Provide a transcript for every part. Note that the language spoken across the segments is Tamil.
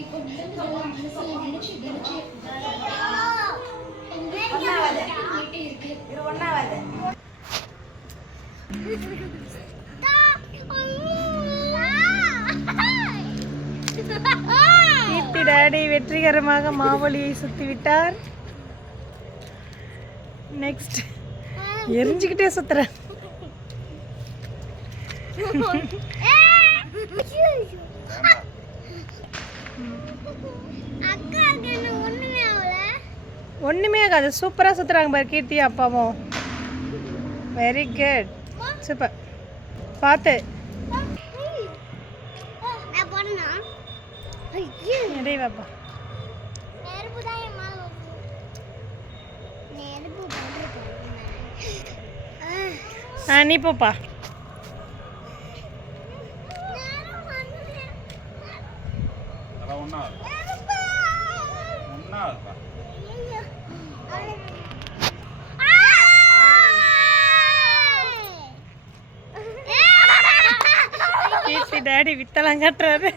இப்போ நடந்ததெல்லாம் மனசுல நினைச்சு நினைச்சு கீர்த்தி டாடி வெற்றிகரமாக மாவலியை சுத்திவிட்டார். நெக்ஸ்ட் எரிஞ்சுக்கிட்டே சுத்துறேன். ஒண்ணுமே ஆகாது. சூப்பரா சுத்துறாங்க பாரு கீர்த்தி அப்பாவும். Very good, super. பார்த்து வாப்பா. நீ போப்பா. கீர்த்தி டாடி வித்தலாம் கட்டுறாரு.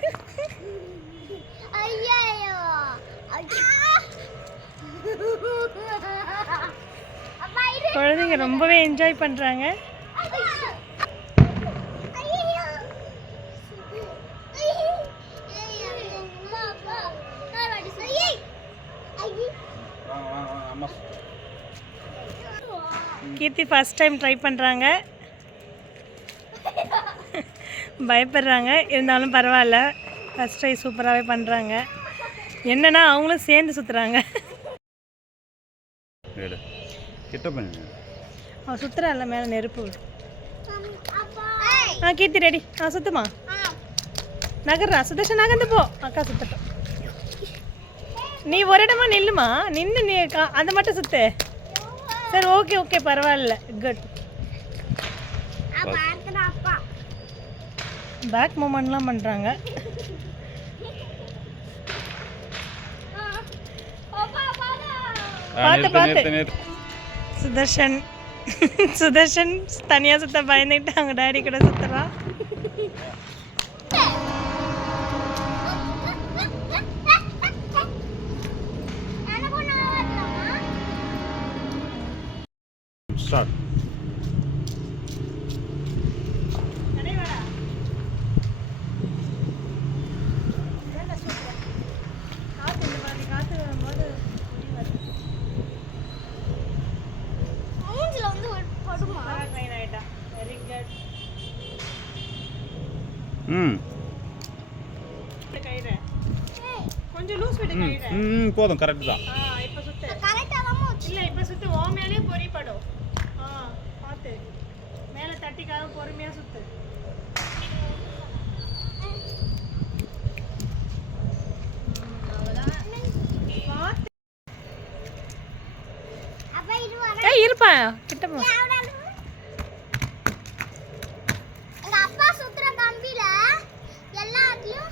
குழந்தைங்க ரொம்பவே என்ஜாய் பண்றாங்க. கீர்த்தி ஃபர்ஸ்ட் டைம் ட்ரை பண்ணுறாங்க. பயப்படுறாங்க, இருந்தாலும் பரவாயில்ல. ஃபர்ஸ்ட் ட்ரை சூப்பராகவே பண்ணுறாங்க. என்னன்னா அவங்களும் சேர்ந்து சுற்றுறாங்க. அவன் சுற்றுறான்ல மேலே நெருப்பு. கீர்த்தி ரெடி. சுத்துமா நகர்றா. சுதர்ஷன் நகர்ந்து போ. அக்கா சுத்தட்டும். நீ ஒரு இடமா நில்லுமா. நின்று நீ அதை மட்டும் சுத்து. சரி, ஓகே ஓகே, பரவாயில்ல. குட். பேக் மூமெண்ட்லாம் பண்ணுறாங்க. பார்த்து பார்த்து. சுதர்ஷன் சுதர்ஷன் தனியாக சுத்த பயந்துக்கிட்டு அவங்க டாடி கூட சுற்றுறான். Start. கொஞ்சம் லூஸ் விடு கையில. போதும், கரெக்ட் தான். இப்ப சுத்து. கரெக்ட்டா தான். இல்ல இப்ப சுத்து. ஓ மேலே பொறி படும். பாத்து. மேலே தட்டிக்காக பொறுமையா சுத்து. அவ்வளவுதான். பாத்து. அப்ப இது வர. இருப்பா. கிட்ட போ. எங்க அப்பா சுத்துற கம்பில எல்லாத்தையும்